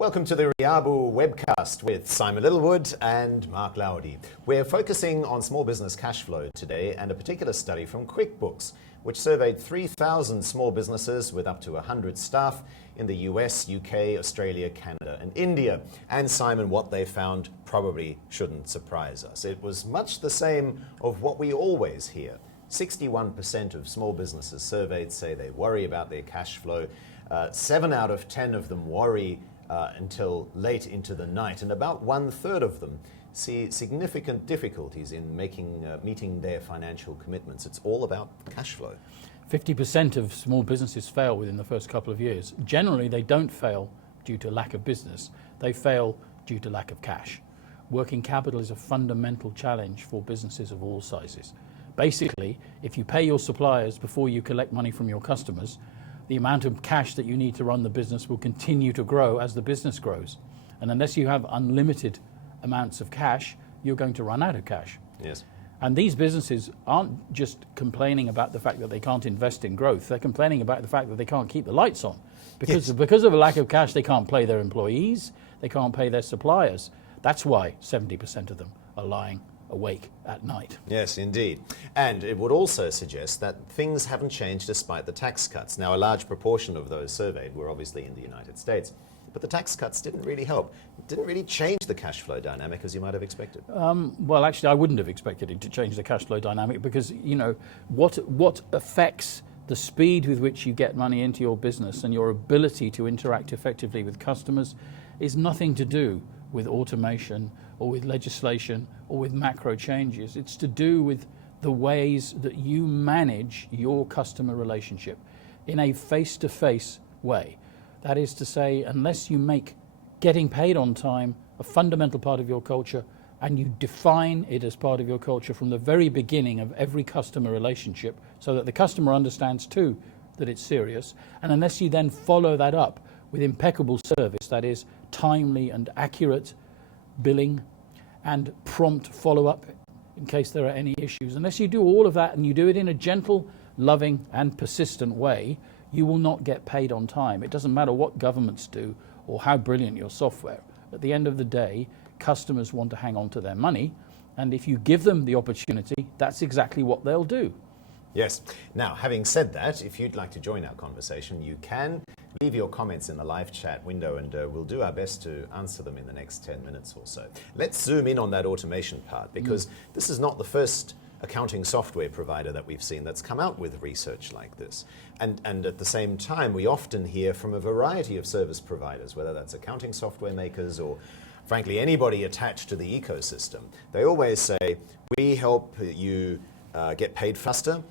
Welcome to the RIABU webcast with Simon Littlewood and Mark Laudi. We're focusing on small business cash flow today and a particular study from QuickBooks, which surveyed 3,000 small businesses with up to 100 staff in the US, UK, Australia, Canada and India. And Simon, what they found probably shouldn't surprise us. It was much the same of what we always hear. 61% of small businesses surveyed say they worry about their cash flow. 7 out of 10 of them worry until late into the night, and about 1/3 of them see significant difficulties in meeting their financial commitments. It's all about cash flow. 50% of small businesses fail within the first couple of years. Generally, they don't fail due to lack of business. They fail due to lack of cash. Working capital is a fundamental challenge for businesses of all sizes. Basically, if you pay your suppliers before you collect money from your customers, the amount of cash that you need to run the business will continue to grow as the business grows. And unless you have unlimited amounts of cash, you're going to run out of cash. Yes. And these businesses aren't just complaining about the fact that they can't invest in growth. They're complaining about the fact that they can't keep the lights on. Because of a lack of cash, they can't pay their employees, they can't pay their suppliers. That's why 70% of them are lying awake at night. Yes, indeed. And it would also suggest that things haven't changed despite the tax cuts. Now, a large proportion of those surveyed were obviously in the United States, but the tax cuts didn't really help. It didn't really change the cash flow dynamic as you might have expected. Well, actually, I wouldn't have expected it to change the cash flow dynamic because, you know, what affects the speed with which you get money into your business and your ability to interact effectively with customers is nothing to do with automation or with legislation or with macro changes. It's to do with the ways that you manage your customer relationship in a face-to-face way. That is to say, unless you make getting paid on time a fundamental part of your culture and you define it as part of your culture from the very beginning of every customer relationship so that the customer understands too that it's serious, and unless you then follow that up with impeccable service, that is timely and accurate billing and prompt follow-up in case there are any issues. Unless you do all of that and you do it in a gentle, loving and persistent way, you will not get paid on time. It doesn't matter what governments do or how brilliant your software. At the end of the day, customers want to hang on to their money, and if you give them the opportunity, that's exactly what they'll do. Yes. Now, having said that, if you'd like to join our conversation, you can leave your comments in the live chat window and we'll do our best to answer them in the next 10 minutes or so. Let's zoom in on that automation part because this is not the first accounting software provider that we've seen that's come out with research like this. And at the same time, we often hear from a variety of service providers, whether that's accounting software makers or frankly anybody attached to the ecosystem. They always say, we help you get paid faster.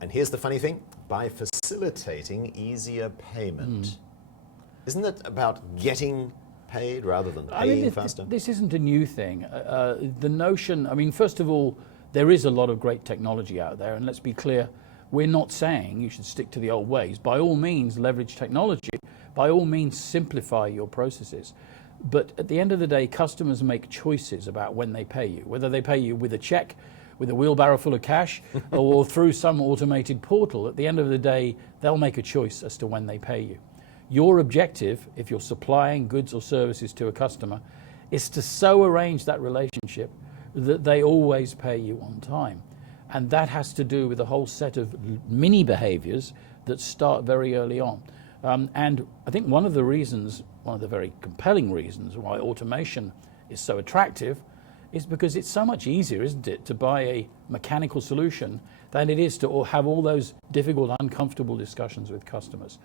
And here's the funny thing, by facilitating easier payment. Isn't it about getting paid rather than paying faster? This isn't a new thing. The notion, I mean, first of all, there is a lot of great technology out there, and let's be clear, we're not saying you should stick to the old ways. By all means, leverage technology. By all means, simplify your processes. But at the end of the day, customers make choices about when they pay you, whether they pay you with a check, with a wheelbarrow full of cash, or through some automated portal. At the end of the day, they'll make a choice as to when they pay you. Your objective, if you're supplying goods or services to a customer, is to so arrange that relationship that they always pay you on time. And that has to do with a whole set of mini behaviors that start very early on. And I think one of the very compelling reasons why automation is so attractive is because it's so much easier, isn't it, to buy a mechanical solution than it is to have all those difficult, uncomfortable discussions with customers.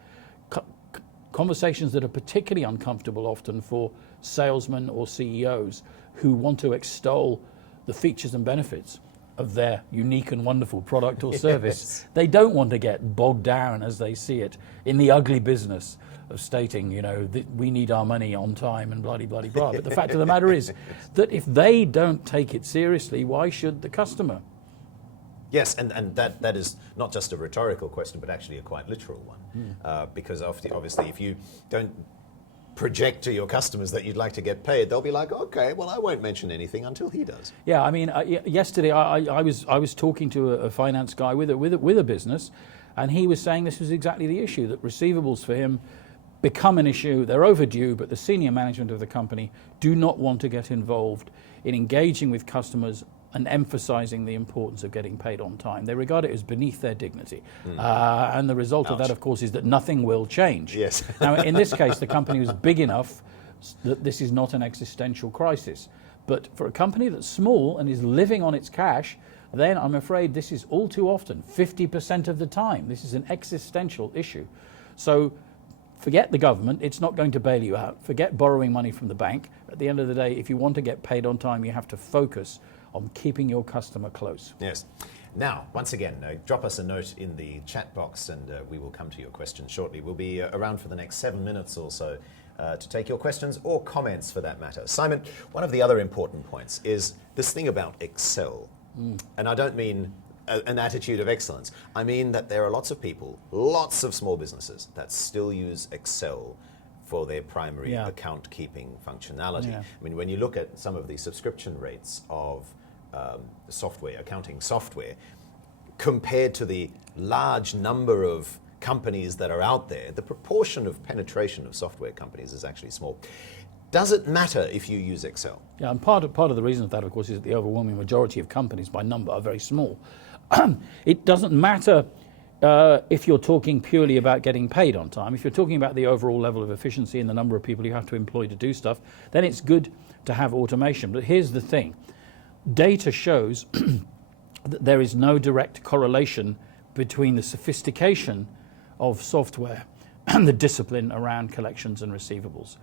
Conversations that are particularly uncomfortable often for salesmen or CEOs who want to extol the features and benefits of their unique and wonderful product or service. They don't want to get bogged down, as they see it, in the ugly business of stating, you know, that we need our money on time and blah-de-blah-de-blah. But the fact of the matter is that if they don't take it seriously, why should the customer? Yes, and that is not just a rhetorical question, but actually a quite literal one. Because obviously if you don't project to your customers that you'd like to get paid, they'll be like, okay, well, I won't mention anything until he does. Yeah, I mean, yesterday I was talking to a finance guy with a business, and he was saying this was exactly the issue, that receivables for him become an issue. They're overdue, but the senior management of the company do not want to get involved in engaging with customers and emphasizing the importance of getting paid on time. They regard it as beneath their dignity. And the result of that, of course, is that nothing will change. Yes. Now, in this case, the company was big enough that this is not an existential crisis. But for a company that's small and is living on its cash, then I'm afraid this is all too often, 50% of the time, this is an existential issue. So forget the government, it's not going to bail you out. Forget borrowing money from the bank. At the end of the day, if you want to get paid on time, you have to focus on keeping your customer close. Yes. Now, once again, drop us a note in the chat box and we will come to your questions shortly. We'll be around for the next 7 minutes or so to take your questions or comments for that matter. Simon, one of the other important points is this thing about Excel. And I don't mean an attitude of excellence. I mean that there are lots of people, lots of small businesses that still use Excel for their primary account keeping functionality. I mean, when you look at some of the subscription rates of software, accounting software, compared to the large number of companies that are out there, the proportion of penetration of software companies is actually small. Does it matter if you use Excel? Yeah, and part of the reason of that, of course, is that the overwhelming majority of companies by number are very small. It doesn't matter if you're talking purely about getting paid on time. If you're talking about the overall level of efficiency and the number of people you have to employ to do stuff, then it's good to have automation. But here's the thing. Data shows that there is no direct correlation between the sophistication of software and the discipline around collections and receivables.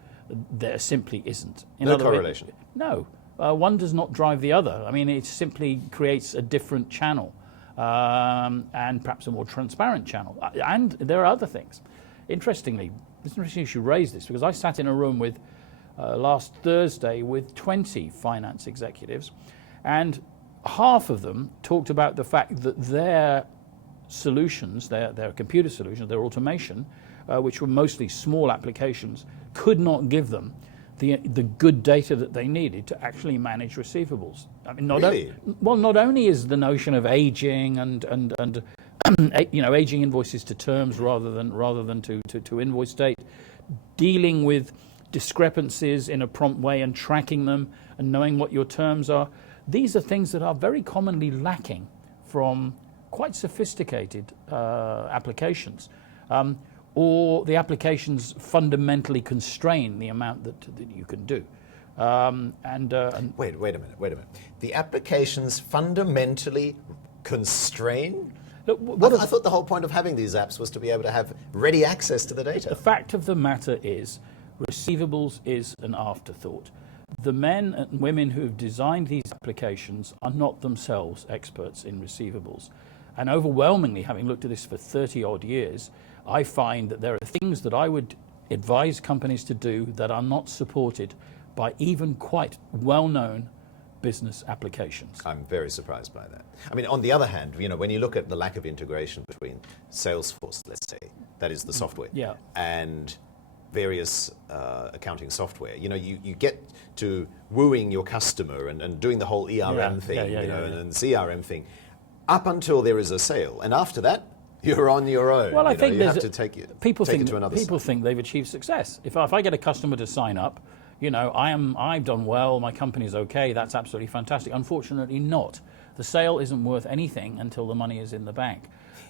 There simply isn't. No correlation? No. One does not drive the other. I mean, it simply creates a different channel and perhaps a more transparent channel. And there are other things. Interestingly, it's interesting you should raise this because I sat in a room with last Thursday with 20 finance executives, and half of them talked about the fact that their solutions, their computer solutions, their automation, which were mostly small applications, could not give them the good data that they needed to actually manage receivables. I mean, not only is the notion of aging and aging invoices to terms rather than to invoice date, dealing with discrepancies in a prompt way and tracking them and knowing what your terms are. These are things that are very commonly lacking from quite sophisticated applications. Or the applications fundamentally constrain the amount that you can do. Wait a minute. The applications fundamentally constrain? Look, I thought the whole point of having these apps was to be able to have ready access to the data. The fact of the matter is, receivables is an afterthought. The men and women who have designed these applications are not themselves experts in receivables. And overwhelmingly, having looked at this for 30 odd years, I find that there are things that I would advise companies to do that are not supported by even quite well-known business applications. I'm very surprised by that. I mean, on the other hand, when you look at the lack of integration between Salesforce, let's say, that is the software, and various accounting software, you get to wooing your customer and doing the whole ERM thing, and CRM thing, up until there is a sale. And after that, you're on your own. Well, I think you have to take it to another people think they've achieved success. If I get a customer to sign up, I've done well, my company's okay, that's absolutely fantastic. Unfortunately not. The sale isn't worth anything until the money is in the bank.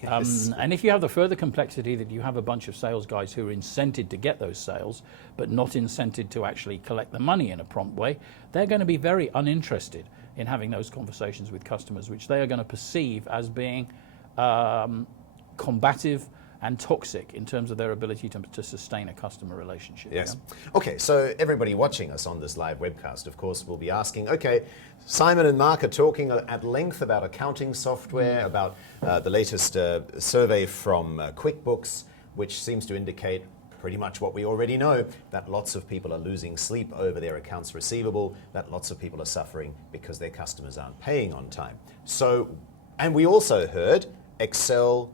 Yes. And if you have the further complexity that you have a bunch of sales guys who are incented to get those sales, but not incented to actually collect the money in a prompt way, they're going to be very uninterested in having those conversations with customers, which they are going to perceive as being combative and toxic in terms of their ability to sustain a customer relationship. Yes. Okay, so everybody watching us on this live webcast, of course, will be asking, okay, Simon and Mark are talking at length about accounting software, about the latest survey from QuickBooks, which seems to indicate pretty much what we already know, that lots of people are losing sleep over their accounts receivable, that lots of people are suffering because their customers aren't paying on time. So, and we also heard Excel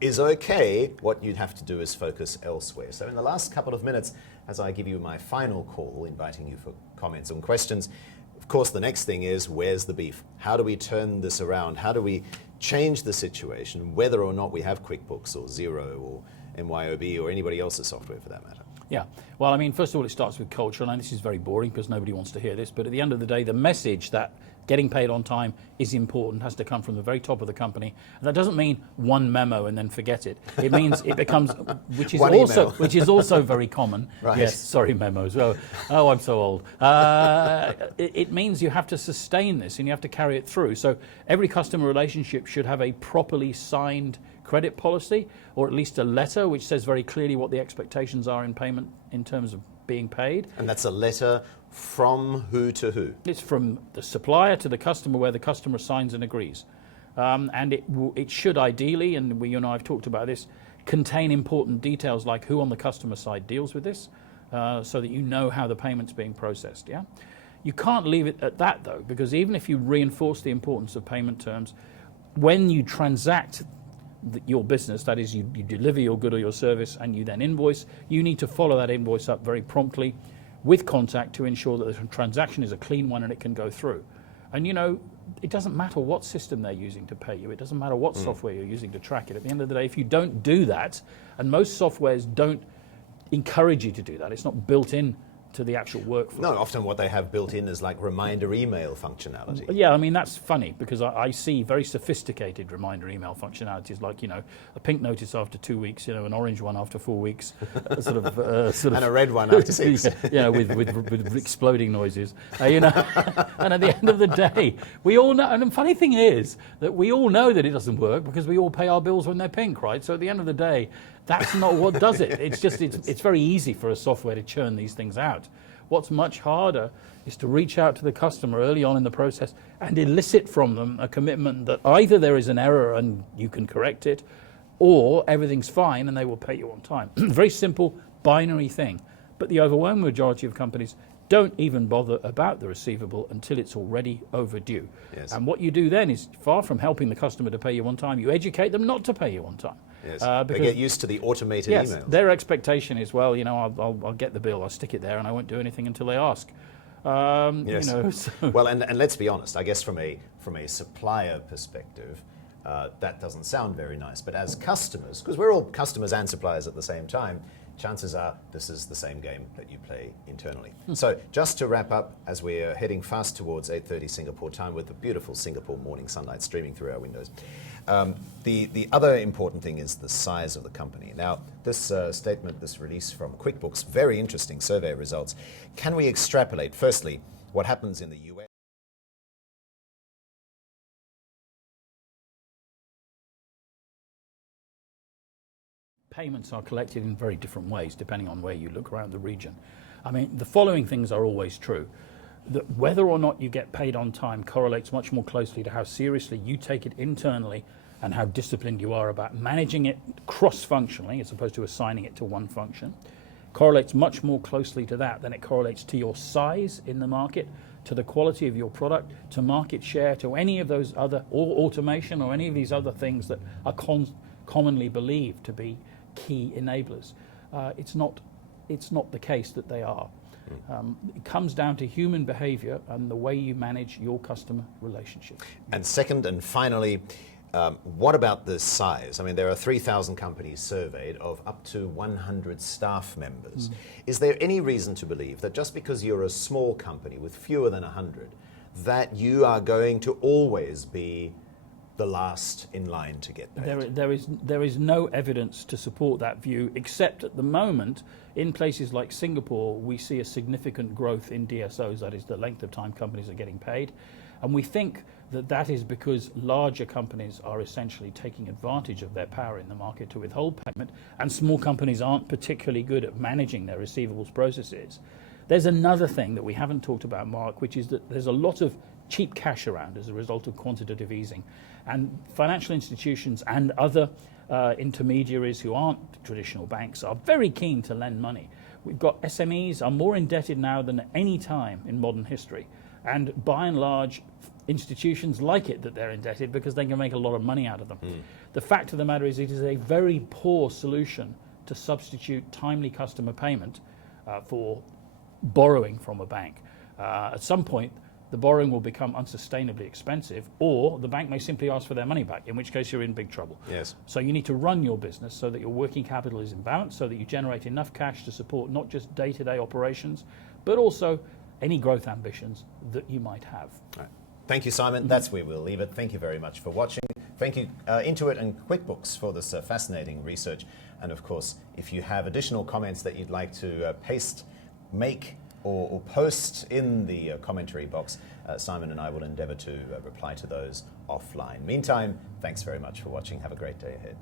is okay, what you'd have to do is focus elsewhere. So in the last couple of minutes, as I give you my final call, inviting you for comments and questions, of course the next thing is, where's the beef? How do we turn this around? How do we change the situation, whether or not we have QuickBooks or Xero or MYOB or anybody else's software for that matter? Yeah. Well, I mean, first of all, it starts with culture, and this is very boring because nobody wants to hear this, but at the end of the day, the message that getting paid on time is important has to come from the very top of the company. And that doesn't mean one memo and then forget it. It means it becomes, which is also very common. Right. Yes, sorry, memos. Oh, I'm so old. It means you have to sustain this and you have to carry it through. So every customer relationship should have a properly signed credit policy, or at least a letter which says very clearly what the expectations are in payment in terms of being paid. And that's a letter from who to who? It's from the supplier to the customer, where the customer signs and agrees. And it should ideally, and you and I have talked about this, contain important details like who on the customer side deals with this, so that you know how the payment's being processed. Yeah, you can't leave it at that though, because even if you reinforce the importance of payment terms, when you transact your business, that is, you deliver your good or your service and you then invoice, you need to follow that invoice up very promptly with contact to ensure that the transaction is a clean one and it can go through. And you know, it doesn't matter what system they're using to pay you, it doesn't matter what software you're using to track it. At the end of the day, if you don't do that, and most softwares don't encourage you to do that, it's not built in to the actual workflow. No, often what they have built in is like reminder email functionality. Yeah, I mean, that's funny because I see very sophisticated reminder email functionalities like, you know, a pink notice after 2 weeks, you know, an orange one after 4 weeks, and a red one after 6. Yeah, with exploding noises, you know. And at the end of the day, we all know, and the funny thing is that we all know that it doesn't work because we all pay our bills when they're pink, right? So at the end of the day, that's not what does it. It's just, it's very easy for a software to churn these things out. What's much harder is to reach out to the customer early on in the process and elicit from them a commitment that either there is an error and you can correct it, or everything's fine and they will pay you on time. Very simple, binary thing. But the overwhelming majority of companies don't even bother about the receivable until it's already overdue. Yes. And what you do then is, far from helping the customer to pay you on time, you educate them not to pay you on time. Yes, they get used to the automated emails. Their expectation is, well, you know, I'll get the bill, I'll stick it there, and I won't do anything until they ask. Yes. You know, so. Well, and let's be honest. I guess from a supplier perspective, that doesn't sound very nice. But as customers, because we're all customers and suppliers at the same time, chances are this is the same game that you play internally. So just to wrap up, as we're heading fast towards 8:30 Singapore time with the beautiful Singapore morning sunlight streaming through our windows, the other important thing is the size of the company. Now, this statement, this release from QuickBooks, very interesting survey results. Can we extrapolate, firstly, what happens in the US? Payments are collected in very different ways depending on where you look around the region. I mean, the following things are always true. That whether or not you get paid on time correlates much more closely to how seriously you take it internally and how disciplined you are about managing it cross-functionally as opposed to assigning it to one function. Correlates much more closely to that than it correlates to your size in the market, to the quality of your product, to market share, to any of those other, or automation, or any of these other things that are commonly believed to be key enablers. It's not the case that they are. It comes down to human behavior and the way you manage your customer relationship. And second and finally, what about the size? I mean, there are 3,000 companies surveyed of up to 100 staff members. Is there any reason to believe that just because you're a small company with fewer than 100, that you are going to always be the last in line to get paid? There is no evidence to support that view, except at the moment, in places like Singapore, we see a significant growth in DSOs, that is the length of time companies are getting paid. And we think that that is because larger companies are essentially taking advantage of their power in the market to withhold payment, and small companies aren't particularly good at managing their receivables processes. There's another thing that we haven't talked about, Mark, which is that there's a lot of cheap cash around as a result of quantitative easing. And financial institutions and other intermediaries who aren't traditional banks are very keen to lend money. We've got SMEs are more indebted now than at any time in modern history. And by and large, institutions like it that they're indebted because they can make a lot of money out of them. The fact of the matter is it is a very poor solution to substitute timely customer payment for borrowing from a bank. At some point, the borrowing will become unsustainably expensive, or the bank may simply ask for their money back, in which case you're in big trouble. Yes. So you need to run your business so that your working capital is in balance, so that you generate enough cash to support not just day-to-day operations, but also any growth ambitions that you might have. All right. Thank you, Simon. That's where we'll leave it. Thank you very much for watching. Thank you, Intuit and QuickBooks, for this fascinating research. And of course, if you have additional comments that you'd like to paste, make, or post in the commentary box, Simon and I will endeavour to reply to those offline. Meantime, thanks very much for watching. Have a great day ahead.